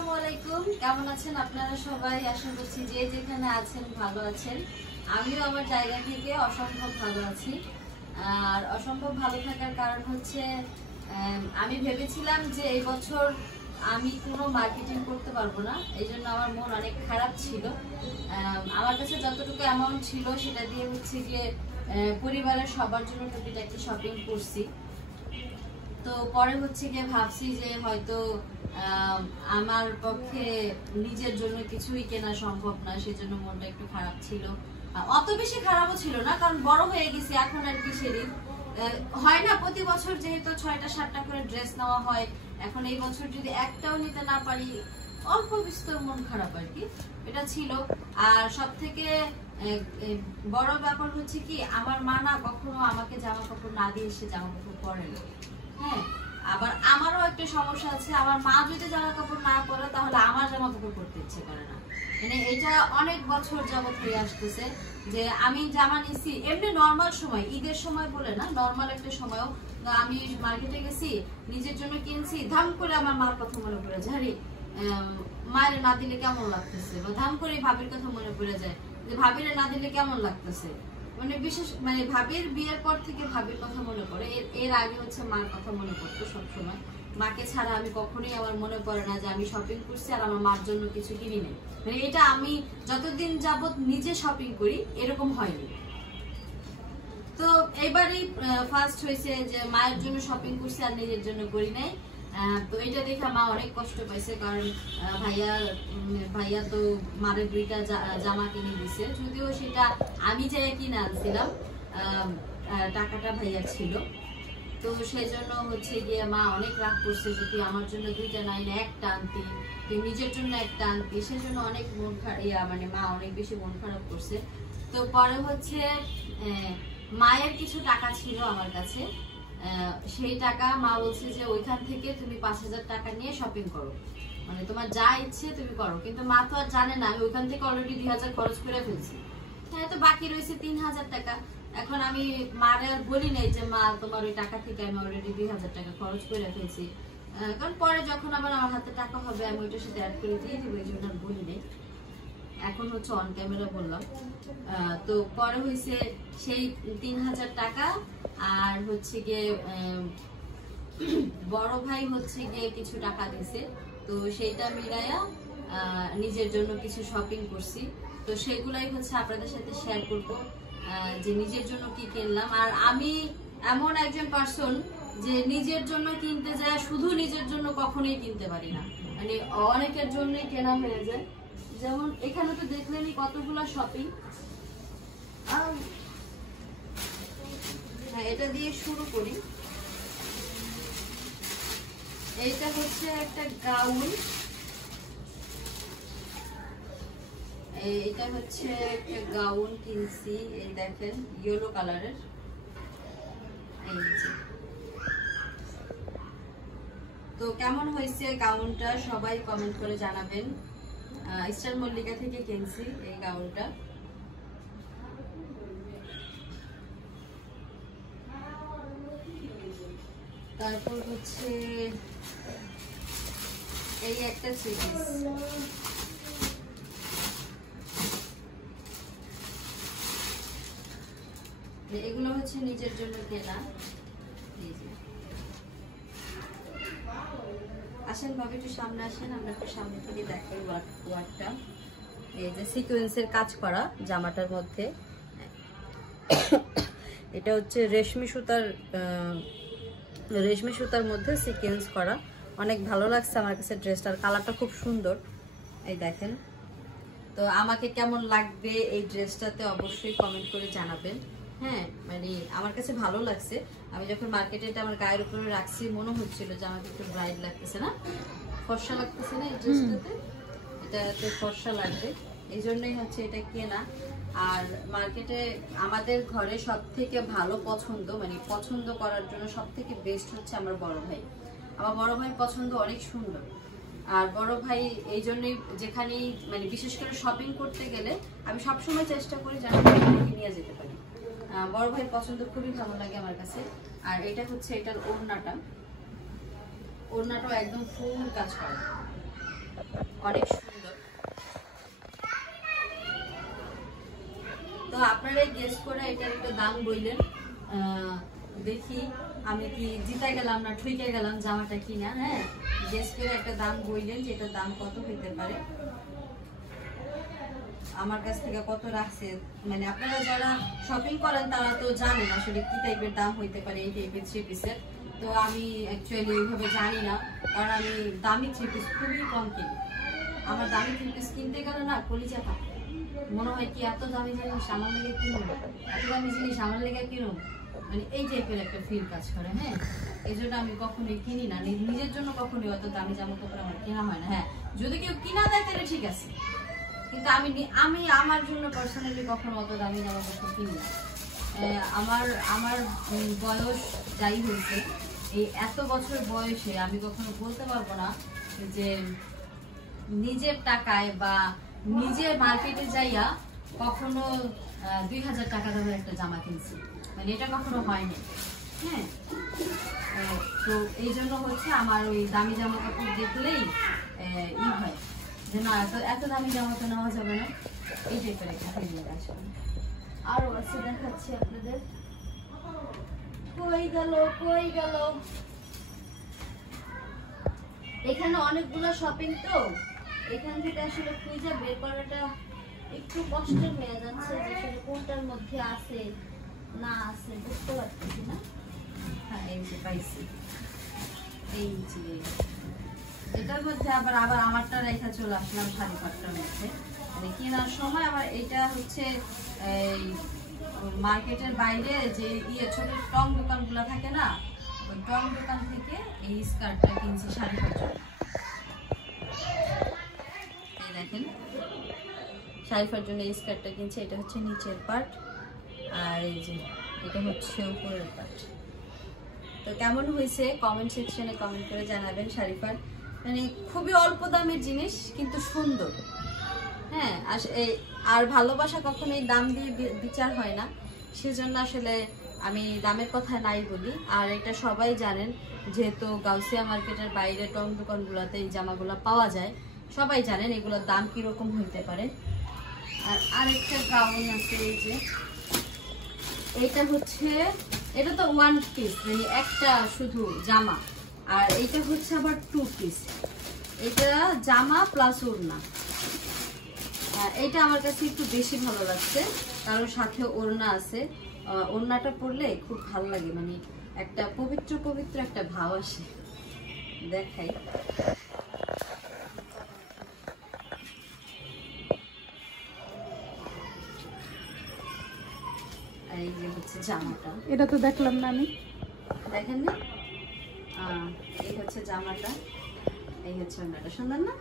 আসসালামু আলাইকুম, কেমন আছেন আপনারা সবাই? আশা করছি যে যেখানে আছেন ভালো আছেন। আমিও আমার জায়গা থেকে অসম্ভব ভালো আছি। আর অসম্ভব ভালো থাকার কারণ হচ্ছে আমি ভেবেছিলাম যে এই বছর আমি কোনো মার্কেটিং করতে পারবো না, এই জন্য আমার মন অনেক খারাপ ছিল। আমার কাছে যতটুকু অ্যামাউন্ট ছিল সেটা দিয়ে হচ্ছে গিয়ে পরিবারের সবার জন্য টুকিটাকি শপিং করছি। তো পরে হচ্ছে গিয়ে ভাবছি যে হয়তো আমার পক্ষে নিজের জন্য কিছুই কেনা সম্ভব না, সেজন্য মনটা একটু খারাপ ছিল। অত বেশি খারাপও ছিল না, কারণ বড় হয়ে গেছি এখন। আর কি সেদিন হয় না, প্রতি বছর যেহেতু 6টা 7টা করে ড্রেস নেওয়া হয়, এখন এই বছর যদি একটাও নিতে না পারি অল্প বিস্তর মন খারাপ আর কি, এটা ছিল। আর সব থেকে বড় ব্যাপার হচ্ছে কি, আমার মা না কখনো আমাকে জামা কাপড় না দিয়ে সে জামা কাপড় পরে না। হ্যাঁ, আবার আমারও একটা সমস্যা আছে, আমার মা যদি জামা কাপড় না পরে তাহলে আমার জামা কাপড় পরতে ইচ্ছে করে না। মানে এটা অনেক বছর যাবত হয়ে আসতেছে যে আমি জামা নিছি এমনি নর্মাল সময়, ঈদের সময় বলে না, নর্মাল একটা সময়ও আমি মার্কেটে গেছি, নিজের জন্য কিনছি, ধাম করে আমার মার কথা মনে পড়ে যায়, আরে মায়ের না দিলে কেমন লাগতেছে, বা ধাম করে ভাবির কথা মনে পড়ে যায় যে ভাবিরে না দিলে কেমন লাগতেছে। মানে বিশেষ মানে ভাবির বিয়ের পর থেকে ভাবির কথা মনে পড়ে, এর আগে হচ্ছে মার কথা মনে পড়তো সবসময়। মাকে ছাড়া আমি কখনোই আমার মনে পড়ে না যে আমি শপিং করছি আর আমার মার জন্য কিছু কিনি নাই। মানে এটা আমি যতদিন যাবত নিজে শপিং করি এরকম হয়নি। তো এবারই ফার্স্ট হয়েছে যে মায়ের জন্য শপিং করছি আর নিজের জন্য করি নাই। তো এটা দেখে মা অনেক কষ্ট পাইছে, কারণ ভাইয়া তো মারে 2টা জামা কিনে দিছে, যদিও সেটা আমি যাই কিনে আনছিলাম, টাকাটা ভাইয়ার ছিল। তো সেই জন্য হচ্ছে গিয়ে মা অনেক রাগ করছে যে তুই আমার জন্য 2টা নাই না একটা আনতি, তুই নিজের জন্য একটা আনতি, সেই জন্য অনেক মন খারাপ, মানে মা অনেক বেশি মন খারাপ করছে। তো পরে হচ্ছে মায়ের কিছু টাকা ছিল আমার কাছে, সেই টাকা মা বলছে যে ওইখান থেকে তুমি 5,000 টাকা নিয়ে শপিং করো, মানে তোমার যা ইচ্ছে তুমি করো। কিন্তু মা তো আর জানে না আমি ওইখান থেকে অলরেডি 2,000 খরচ করে ফেলছি। হ্যাঁ, তো বাকি রয়েছে 3,000 টাকা। এখন আমি মারে আর বলি নাই যে মা তোমার ওই টাকা থেকে আমি অলরেডি 2,000 টাকা খরচ করে ফেলছি, কারণ পরে যখন আবার আমার হাতে টাকা হবে আমি ওইটার সাথে অ্যাড করে দিয়ে দিব, এই জন্য আর বলি নাই। এখন হচ্ছে অন ক্যামেরা বললাম। তো পরে হয়েছে সেই 3,000 টাকা, আর হচ্ছে গিয়ে বড় ভাই হচ্ছে গিয়ে কিছু টাকা দিছে, তো সেইটা মিলাইয়া নিজের জন্য কিছু শপিং করছি। তো সেগুলাই হচ্ছে আপনাদের সাথে শেয়ার করবো যে নিজের জন্য কি কিনলাম। আর আমি এমন একজন পার্সন যে নিজের জন্য কিনতে যায়, শুধু নিজের জন্য কখনোই কিনতে পারি না, মানে অনেকের জন্যই কেনা হয়ে যায়। যেমন এখানে তো দেখলেনই কতগুলো শপিং। হ্যাঁ, এটা দিয়ে শুরু করি। এইটা হচ্ছে একটা গাউন, এটা হচ্ছে একটা গাউন কিনছি, এই দেখেন ইয়েলো কালারের। এই যে, তো কেমন হয়েছে গাউনটা সবাই কমেন্ট করে জানাবেন। স্টার মল্লিকা থেকে কিনছি এই গাউনটা। তারপর হচ্ছে এই একটা সিরিজ, এগুলো হচ্ছে নিজের জন্য কেনা। আসেন ভাবে একটু সামনে আসেন, আমরা একটু সামনে থেকে দেখাই ওয়ার্কটা। এই যে সিকোয়েন্সের কাজ করা জামাটার মধ্যে, এটা হচ্ছে রেশমি সুতার মধ্যে সিকোয়েন্স করা। অনেক ভালো লাগছে আমার কাছে ড্রেসটার, কালারটা খুব সুন্দর। এই দেখেন, তো আমাকে কেমন লাগবে এই ড্রেসটাতে অবশ্যই কমেন্ট করে জানাবেন। হ্যাঁ, মানে আমার কাছে ভালো লাগছে। আমি যখন মার্কেটে এটা আমার গায়ের উপরে রাখছি মনে হচ্ছিল যে আমাকে একটু ব্রাইট লাগতেছে না, ফর্সা লাগতেছে না এই ড্রেসটাতে, এটাতে ফর্সা লাগবে, এই জন্যই হচ্ছে এটা কেনা। আর মার্কেটে আমাদের ঘরে সব থেকে ভালো পছন্দ, মানে পছন্দ করার জন্য সব থেকে বেস্ট হচ্ছে আমার বড় ভাই। আমার বড় ভাই পছন্দ অনেক সুন্দর, আর বড় ভাই এই জন্যই যেখানেই মানে বিশেষ করে শপিং করতে গেলে আমি সবসময় চেষ্টা করি যেন ভাইকে নিয়ে যেতে পারি। বড় ভাইয়ের পছন্দ খুবই ভালো লাগে আমার কাছে। আর এটা হচ্ছে এটার ওড়নাটাও একদম ফুল কাজ করা। অনেক সুন্দর। তো আপনারা গেস করে এটার একটা দাম বললেন, দেখি আমি কি জিতে গেলাম না ঠকে গেলাম জামাটা কিনা। হ্যাঁ, গেস করে একটা দাম বললেন যে এটার দাম কত হইতে পারে, আমার কাছ থেকে কত রাখছে। মানে আপনারা যারা শপিং করেন তারা তো জানেন আসলে কি টাইপের দাম হইতে পারে এই টাইপের থ্রি পিসের। তো আমি অ্যাকচুয়ালি ওইভাবে জানি না, কারণ আমি দামি থ্রি পিস খুবই কম কিনি। আমার দামি থ্রি পিস কিনতে গেলে না কলিজা থাকে, মনে হয় কি এত দামি জিনিস আমার লেগে কিনুন, এত দামি জিনিস আমার লেগে কিনুন, মানে এই টাইপের একটা ফিল কাজ করে। হ্যাঁ, এই জন্য আমি কখনোই কিনি না, নিজের জন্য কখনোই অত দামি জামা কাপড় আমার কেনা হয় না। হ্যাঁ, যদি কেউ কিনা দেয় তাহলে ঠিক আছে, কিন্তু আমি আমার জন্য পার্সোনালি কখনো অত দামি জামা কাপড় কিনি না। আমার বয়স যাই হয়েছে, এই এত বছর বয়সে আমি কখনো বলতে পারবো না যে নিজের টাকায় বা নিজের মার্কেটে যাইয়া কখনো 2000 টাকা দামের একটা জামা কিনছি, মানে এটা কখনো হয়নি। হ্যাঁ, তো এই জন্য হচ্ছে আমার ওই দামি জামা কাপড় দেখলেই ই হয় যে না এত দামি জামা তো নেওয়া যাবে না, এই টাইপের একটা ফিলিং আসবে। আরো আছে দেখাচ্ছি আপনাদের। কই গেল, এখানে অনেকগুলো শপিং, তো এখান থেকে আসলে খুঁজে বের করাটা একটু কষ্টের হয়ে যাচ্ছে যে আসলে কোনটার মধ্যে আছে না আছে বুঝতে পারতেছি না। হ্যাঁ, এই যে পাইছি, এই যে এটার মধ্যে আবার আমারটা রেখা চলে আসলাম শাড়ি পাটটার মধ্যে। মানে কেনার সময় আবার এটা হচ্ছে এই মার্কেটের বাইরে যে ছোট টং দোকানগুলো থাকে না, ওই টং দোকান থেকে এই স্কার্টটা কিনছি শাড়ি পাটের। এই দেখেন শাড়িফার জন্য এই স্কার্টটা কিনছি, এটা হচ্ছে নিচের পার্ট আর এই যে এটা হচ্ছে উপরের পার্ট। তো কেমন হয়েছে কমেন্ট সেকশনে কমেন্ট করে জানাবেন। শাড়িফার মানে খুবই অল্প দামের জিনিস কিন্তু সুন্দর। হ্যাঁ, আর ভালোবাসা কখনোই দাম দিয়ে বিচার হয় না, সেজন্য আসলে আমি দামের কথা নাই বলি। আর এটা সবাই জানেন, যেহেতু গাউসিয়া মার্কেটের বাইরে টং দোকানগুলোতে এই জামাগুলো পাওয়া যায়, সবাই জানেন এগুলোর দাম কিরকম হইতে পারে। আর আরেকটা গাউন আছে, এই যে এটা তো ওয়ান পিস, মানে একটা শুধু জামা, আর এটা হচ্ছে আবার 2 পিস, এটা জামা প্লাস ওড়না। এইটা আমার কাছে একটু বেশি ভালো লাগছে, কারণ সাথে ওড়না আছে। ওড়নাটা পরলে খুব ভালো লাগে, মানে একটা পবিত্র পবিত্র একটা ভাব আসে। দেখাই, এই যে হচ্ছে জামাটা, এটা তো দেখলাম না আমি, দেখেন না? এই হচ্ছে জামাটা, এই হচ্ছে ওড়নাটা। সুন্দর না?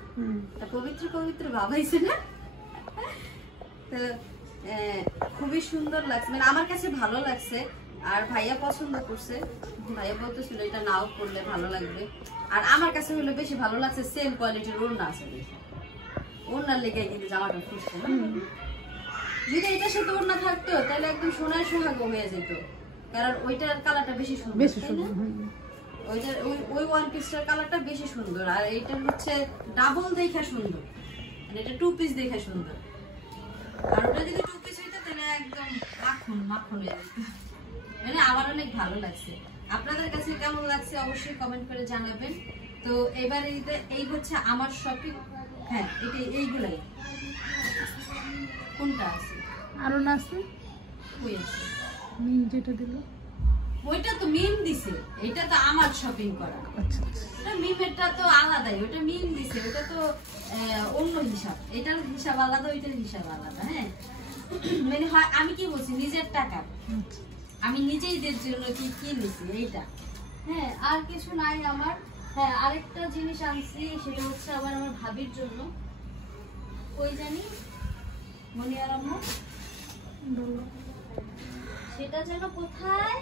পবিত্র পবিত্র ভাব আইছে না? তো খুবই সুন্দর লাগছে, মানে আমার কাছে ভালো লাগছে। আর ভাইয়া পছন্দ করছে, ভাইয়া বলতেছিল এটা নাও করলে ভালো লাগবে। আর আমার কাছে হলো বেশি ভালো লাগছে সেম কোয়ালিটির ওড়না আছে, ওড়নার লেগে কিন্তু জামাটা খুঁজছে। যদি এটার সাথে ওড়না থাকতো তাহলে একদম সোনার সোহাগো হয়ে যেত, কারণ ওইটার কালারটা বেশি সুন্দর। ওইটার ওই ওয়ান পিসটার কালারটা বেশি সুন্দর, আর এইটা হচ্ছে ডাবল দেখা সুন্দর, মানে এটা 2 পিস দেখা সুন্দর। আর ওটা যদি 2 পিস হইতো তাহলে একদম মাখন হয়ে যেত। মানে আমার অনেক ভালো লাগছে। আপনাদের কাছে কেমন লাগছে অবশ্যই কমেন্ট করে জানাবেন। তো এবার এই হচ্ছে আমার শপিং। হ্যাঁ, এটা এইগুলাই। কোনটা আছে? আরো না আছে, কই আছে? মিম যেটা দিল ওইটা তো মিম দিছে, এটা তো আমার শপিং করা। আচ্ছা, এটা মিমেরটা তো আলাদাই, ওটা মিম দিছে, ওটা তো অন্য হিসাব, এটার হিসাব আলাদা, ওইটার হিসাব আলাদা। হ্যাঁ, মানে হয় আমি কি বলছি নিজের টাকা আমি নিজেইদের জন্য কি কিনেছি এইটা। হ্যাঁ, আর কিছু নাই আমার। হ্যাঁ, আরেকটা জিনিস আনছি, সেটা হচ্ছে আবার আমার ভাবির জন্য। কই জানি মনিয়ার আম্মু, সেটা যেন কোথায়,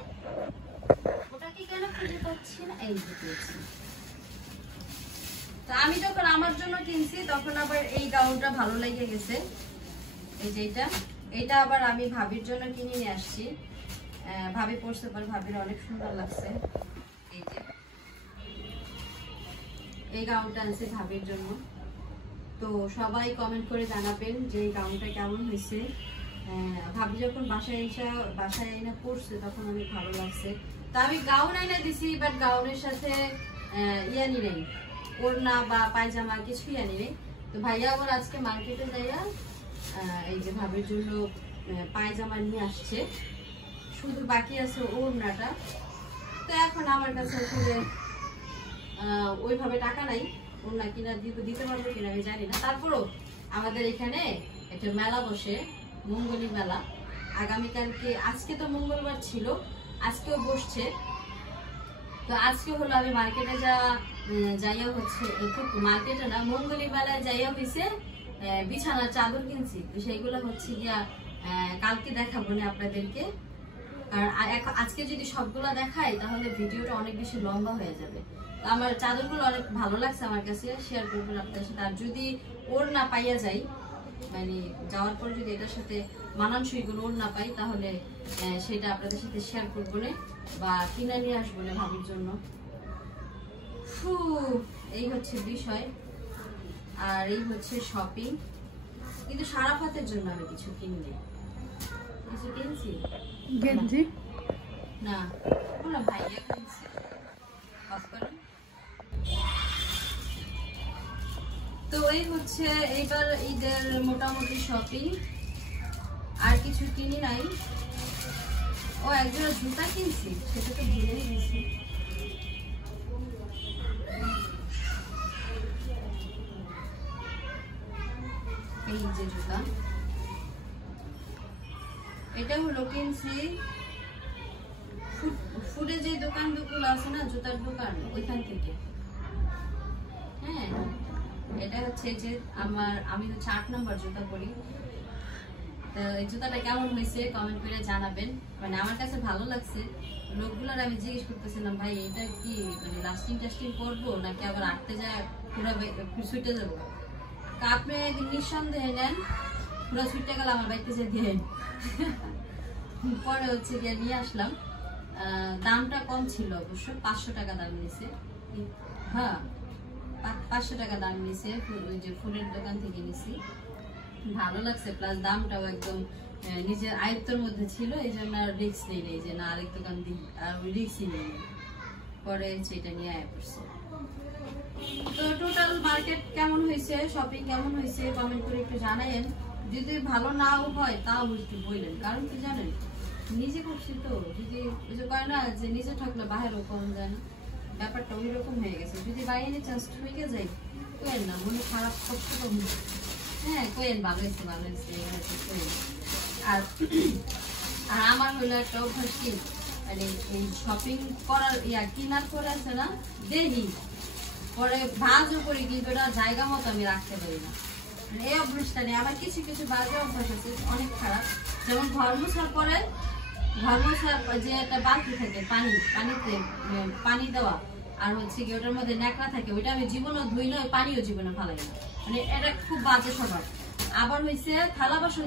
ওটাকে কেন খুঁজে পাচ্ছি না। এই যে পেয়েছি। তো আমি যখন আমার জন্য কিনছি তখন আবার এই গাউনটা ভালো লেগে গেছে, এই যে এটা আবার আমি ভাবির জন্য কিনে নিয়ে আসছি। ভাবি পরতে পারে, ভাবির অনেক সুন্দর লাগছে। এই যে এই গাউনটা আনছি ভাবির জন্য। তো সবাই কমেন্ট করে জানাবেন যে এই গাউনটা কেমন হয়েছে। ভাবি যখন বাসায় এনে পড়ছে তখন অনেক ভালো লাগছে। তা আমি গাউন এনে দিছি, বাট গাউনের সাথে ইয়ানি নেই, ওড়না বা পায়জামা কিছুই আনি নেই। তো ভাইয়া আবার আজকে মার্কেটে যাইয়া এই যে ভাবির জন্য পায়জামা নিয়ে আসছে, শুধু বাকি আছে ওড়নাটা। তো এখন আমার কাছে আসলে ওইভাবে টাকা নাই, ওড়না কিনা দিতে পারবো কিনা আমি জানি না। তারপরও আমাদের এখানে একটা মেলা বসে, মঙ্গলী মেলা। আগামীকালকে, আজকে তো মঙ্গলবার ছিল, আজকেও বসছে। তো আজকে হলো আমি মার্কেটে যাইয়া হচ্ছে, মার্কেটে না মঙ্গলী মেলায় যাইয়া হয়েছে বিছানার চাদর কিনছি। তো সেইগুলো হচ্ছে গিয়া কালকে দেখাবো না আপনাদেরকে, কারণ আজকে যদি সবগুলো দেখাই তাহলে ভিডিওটা অনেক বেশি লম্বা হয়ে যাবে। তো আমার চাদরগুলো অনেক ভালো লাগছে, আমার কাছে শেয়ার করবো আপনাদের সাথে। আর যদি ওর না পাইয়া যাই, মানে যাওয়ার পর যদি এটার সাথে মানানসই কোনো ওর না পাই, তাহলে সেটা আপনাদের সাথে শেয়ার করবো না বা কিনা নিয়ে আসবো না ভাবির জন্য। এই হচ্ছে বিষয়, আর এই হচ্ছে শপিং। কিন্তু সারাফাতের জন্য আমি কিছু কিনবি, কিছু কিনছি গেঞ্জি না, ওরা ভাইয়া কিনছে। তো এই হচ্ছে এইবার ঈদের মোটামুটি শপিং, আর কিছু কিনি নাই। ও একজোড়া জুতা কিনছি, সেটা তো ভুলেই গেছি। এই যে জুতা, এটা হলো কিনছি ফুডে যে দোকানগুলো আছে না, জুতার দোকান, ওইখান থেকে। হ্যাঁ, এটা হচ্ছে যে আমি হচ্ছে 8 নম্বর জুতা পরি। তো এই জুতাটা কেমন হয়েছে কমেন্ট করে জানাবেন। মানে আমার কাছে ভালো লাগছে। লোকগুলোর আমি জিজ্ঞেস করতেছিলাম, ভাই এটা কি মানে লাস্টিং টাস্টিং করবো নাকি আবার আটতে যায় পুরো ছুটে যাবো? আপনি নিঃসন্দেহে নেন, পুরো ছুটে গেলে আমার বাড়িতে যে দিয়ে পরে হচ্ছে গিয়ে নিয়ে আসলাম। দামটা কম ছিল অবশ্য, 500 টাকা দাম নিছে। হ্যাঁ, 500 টাকা দাম নিছে, ওই যে ফুলের দোকান থেকে নিছি। ভালো লাগছে, প্লাস দামটাও একদম নিজের আয়ত্তের মধ্যে ছিল, এই জন্য আর রিস্ক নেই নেই যে না আরেক দোকান দিই, আর ওই রিস্কই নেই। পরে সেটা নিয়ে আয় পড়ছে। তো টোটাল মার্কেট কেমন হয়েছে, শপিং কেমন হয়েছে কমেন্ট করে একটু জানাইন। যদি ভালো নাও হয় তাও একটু বললেন, কারণ কি জানেন, নিজে করছি তো, যদি ওই যে কয় না যে নিজে থাকলে বাহিরও কম যায় না, ব্যাপারটা ওই রকম হয়ে গেছে। যদি বাইরে চান্স ঠকে যাই, কেন না মনে খারাপ কষ্ট কম। হ্যাঁ, কোয়েন ভালো হয়েছে ভালো হয়েছে কোয়েন। আর আমার হলো একটা অভ্যাস কি, মানে এই শপিং করার কেনার পরে আছে না, দেহি পরে ভাজও করি, কিন্তু ওটা জায়গা মতো আমি রাখতে পারি না। মানে এই অভ্যাসটা নেই আমার। কিছু কিছু বাজে অভ্যাস আছে অনেক খারাপ, যেমন ঘর মোছার পরে ঘর মোছার যে একটা বালতি থাকে পানিতে পানি দেওয়া, আর হচ্ছে কি ওটার মধ্যে ন্যাকড়া থাকে, ওইটা আমি জীবনও ধুই না, ওই পানিও জীবনে ফালাই না। মানে এটা খুব বাজে স্বভাব। আবার হয়েছে থালা বাসন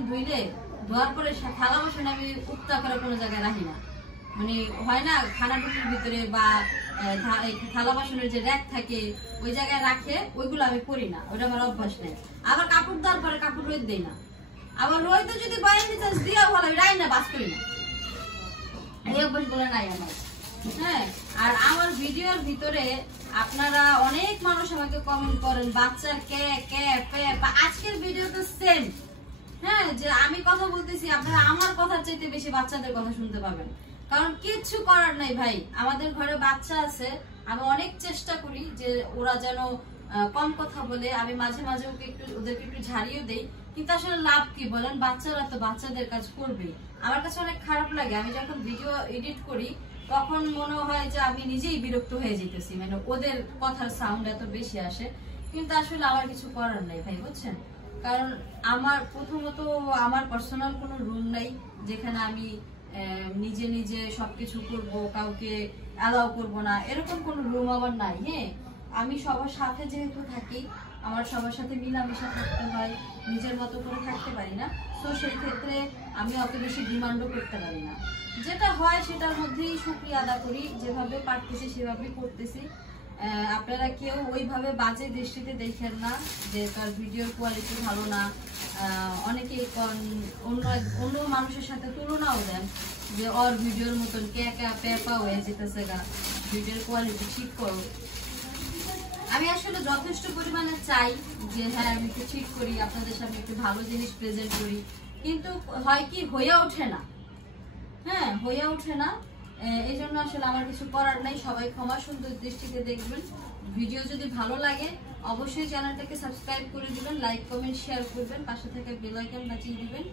ধোয়ার পরে থালা বাসন আমি উত্তা করে কোনো জায়গায় রাখি না। মানে হয় না খানাটুকুর ভিতরে বা থালা বাসনের যে র্যাক থাকে ওই জায়গায় রাখে, ওইগুলো আমি করি না, ওইটা আমার অভ্যাস নেই। আবার কাপড় দেওয়ার পরে কাপড় রোদ দেই না, আবার রোদে যদি বাইরে চান্স দিয়েও ভালো রাই না, বাস করি না, এই অভ্যাসগুলো নাই আমার। হ্যাঁ, আর আমার ভিডিওর ভিতরে আপনারা অনেক মানুষ আমাকে কমেন্ট করেন বাচ্চা কে কে পে, আজকের ভিডিও তো সেম। হ্যাঁ, যে আমি কথা বলতেছি, আপনারা আমার কথার চাইতে বেশি বাচ্চাদের কথা শুনতে পাবেন। কারণ কিছু করার নাই ভাই, আমাদের ঘরে বাচ্চা আছে, আমি অনেক চেষ্টা করি যে ওরা যেন কম কথা বলে। আমি মাঝে মাঝে ওদেরকে একটু ঝাড়িয়ে দেই, কিন্তু আসলে লাভ কি বলেন, বাচ্চারা তো বাচ্চাদের কাজ করবেই। আমার কাছে অনেক খারাপ লাগে, আমি যখন ভিডিও এডিট করি তখন মনে হয় যে আমি নিজেই বিরক্ত হয়ে যেতেছি, মানে ওদের কথার সাউন্ড এত বেশি আসে। কিন্তু আসলে আমার কিছু করার নাই ভাই, বুঝছেন। কারণ আমার প্রথমত আমার পার্সোনাল কোনো রুম নাই যেখানে আমি নিজে নিজে সবকিছু করব, কাউকে অ্যালাউ করব না, এরকম কোনো রুম আমার নাই। হ্যাঁ, আমি সবার সাথে যেহেতু থাকি, আমার সবার সাথে মিলামিশা থাকতে হয়, নিজের মতো করে থাকতে পারি না। তো সেই ক্ষেত্রে আমি অত বেশি ডিমান্ডও করতে পারি না। যেটা হয় সেটার মধ্যেই শুকরিয়া আদা করি, যেভাবে পারতেছি সেভাবেই করতেছি। আপনারা কেউ ওইভাবে বাজে দৃষ্টিতে দেখেন না যে তার ভিডিওর কোয়ালিটি ভালো না। অনেকে অন্য মানুষের সাথে তুলনাও দেন যে ওর ভিডিওর মতন পেপা হয়ে যেতেছে গা, ভিডিওর কোয়ালিটি ঠিক করো। আমি আসলে যথেষ্ট পরিমাণে চাই যে হ্যাঁ আমি একটু ঠিক করি, আপনাদের সামনে একটু ভালো জিনিস প্রেজেন্ট করি, কিন্তু হয় কি হয়ে ওঠে না। হ্যাঁ, হয়ে ওঠে না। এই জন্য আসলে আমার কিছু করার নাই। সবাই ক্ষমা সুন্দর দৃষ্টিতে দেখবেন। ভিডিও যদি ভালো লাগে অবশ্যই চ্যানেলটাকে সাবস্ক্রাইব করে দিবেন, লাইক কমেন্ট শেয়ার করবেন, পাশে থেকে বেল আইকন বাজিয়ে দিবেন।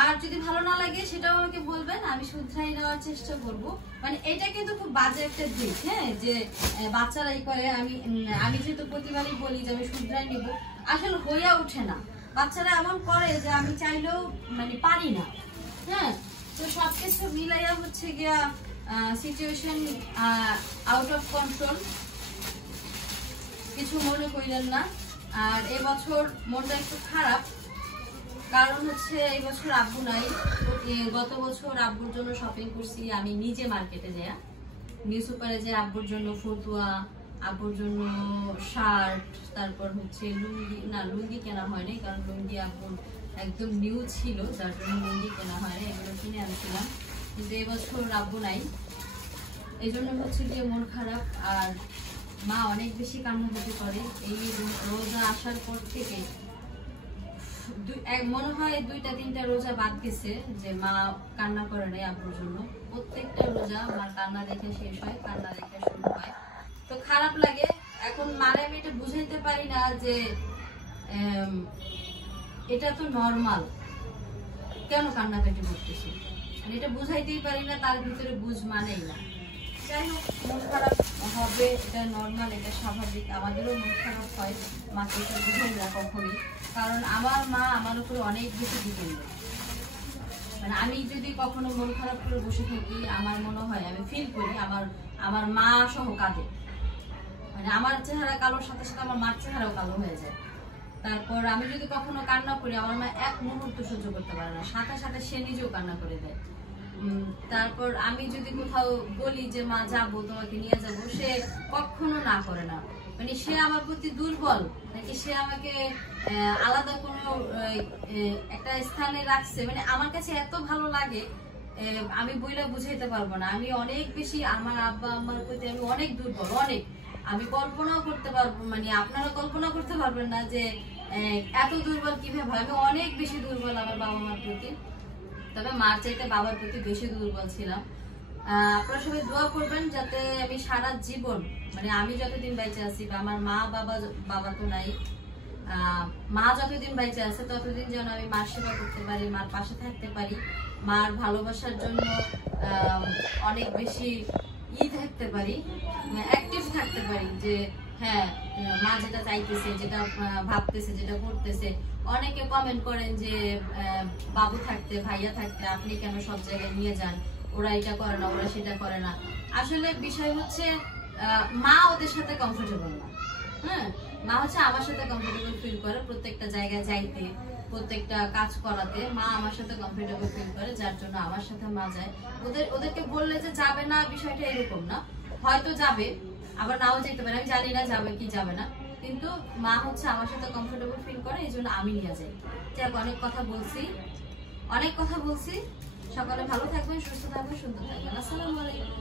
আর যদি ভালো না লাগে সেটাও আমাকে বলবেন, আমি শুধরাই নেওয়ার চেষ্টা করব। মানে এটা কিন্তু খুব বাজে একটা দিক, হ্যাঁ, যে বাচ্চারা এই করে। আমি যেহেতু প্রতিবারই বলি যে আমি শুধরাই নিব, আসলে হয়ে ওঠে না। বাচ্চারা এমন করে যে আমি চাইলেও মানে পারি না। হ্যাঁ, তো সবকিছু মিলাইয়া হচ্ছে গিয়া সিচুয়েশন আউট অফ কন্ট্রোল, কিছু মনে করিলেন না। আর এবছর মনটা একটু খারাপ, কারণ হচ্ছে এই বছর আব্বু নাই। গত বছর আব্বুর জন্য শপিং করছি আমি নিজে মার্কেটে যাই, নিউ সুপারে যে আব্বুর জন্য ফতুয়া, আব্বুর জন্য শার্ট, তারপর হচ্ছে লুঙ্গি কেনা হয়নি, কারণ লুঙ্গি আব্বুর একদম নিউ ছিল, যার জন্য লুঙ্গি কেনা হয়নি, এগুলো কিনে আনছিলাম। কিন্তু এবছর আব্বু নাই, এই জন্য হচ্ছে গিয়ে মন খারাপ। আর মা অনেক বেশি কান্নাকাটি করে। এই রোজা আসার পর থেকে মনে হয় 2-3টা রোজা বাদ গেছে যে মা কান্না করে নাই আব্বুর জন্য। প্রত্যেকটা রোজা মার কান্না দেখে শেষ হয়, কান্না দেখে শুরু হয়, তো খারাপ লাগে। এখন মারে আমি এটা বুঝাইতে পারি না যে এটা তো নর্মাল, কেন কান্নাকাটি করতেছি, এটা বুঝাইতেই পারি না, তার ভিতরে বুঝ মানেই না। যাই হোক, মন খারাপ হবে, এটা নর্মাল, এটা স্বাভাবিক। আমাদেরও মন খারাপ হয়, মাকে এটা বুঝাই না কখনই, কারণ আমার মা আমার উপরে অনেক বেশি ডিপেন্ড। মানে আমি যদি কখনো মন খারাপ করে বসে থাকি, আমার মনে হয় আমি ফিল করি আমার মা সহ কাঁদে। মানে আমার চেহারা কালোর সাথে সাথে আমার মার চেহারাও কালো হয়ে যায়। তারপর আমি যদি কখনো কান্না করি, আমার মা এক মুহূর্ত সহ্য করতে পারে না, সাথে সাথে সে নিজেও কান্না করে দেয়। তারপর আমি যদি কোথাও বলি যে মা যাবো, তোমাকে নিয়ে যাবো, সে কখনো না করে না। মানে সে আমার প্রতি দুর্বল নাকি সে আমাকে আলাদা কোনো একটা স্থানে রাখছে, মানে আমার কাছে এত ভালো লাগে, আমি বইলা বুঝাইতে পারবো না। আমি অনেক বেশি আমার আব্বা আম্মার প্রতি আমি অনেক দুর্বল, অনেক। আমি কল্পনাও করতে পারবো, মানে আপনারা কল্পনা করতে পারবেন না যে এত দুর্বল কিভাবে। আমি অনেক বেশি দুর্বল আমার বাবা মার প্রতি, তবে মার চাইতে বাবার প্রতি বেশি দুর্বল ছিলাম। আপনারা সবাই দোয়া করবেন যাতে আমি সারা জীবন, মানে আমি যতদিন বেঁচে আছি, বা আমার মা বাবা তো নাই, মা যতদিন বেঁচে আছে ততদিন যেন আমি মার সেবা করতে পারি, মার পাশে থাকতে পারি, মার ভালোবাসার জন্য অনেক বেশি থাকতে পারি, অ্যাক্টিভ থাকতে পারি, যে হ্যাঁ মা যেটা চাইতেছে, যেটা ভাবতেছে, যেটা করতেছে। অনেকে কমেন্ট করেন যে বাবু থাকতে, ভাইয়া থাকতে আপনি কেন সব জায়গায় নিয়ে যান, ওরা এটা করে না, ওরা সেটা করে না। আসলে বিষয় হচ্ছে মা ওদের সাথে কমফোর্টেবল না। হ্যাঁ, মা হচ্ছে আমার সাথে কমফোর্টেবল ফিল করে, প্রত্যেকটা জায়গায় যাইতে, প্রত্যেকটা কাজ করাতে মা আমার সাথে কমফোর্টেবল ফিল করে, যার জন্য আমার সাথে মা যায়। ওদেরকে বললে যে যাবে না, বিষয়টা এরকম না, হয়তো যাবে, আবার নাও যেতে পারে, আমি জানি না যাবে কি যাবে না, কিন্তু মা হচ্ছে আমার সাথে কমফোর্টেবল ফিল করে, এই জন্য আমি নিয়ে যাই। যাক, অনেক কথা বলছি। সকালে ভালো থাকবেন, সুস্থ থাকবেন, সুন্দর থাকবেন। আসসালামু আলাইকুম।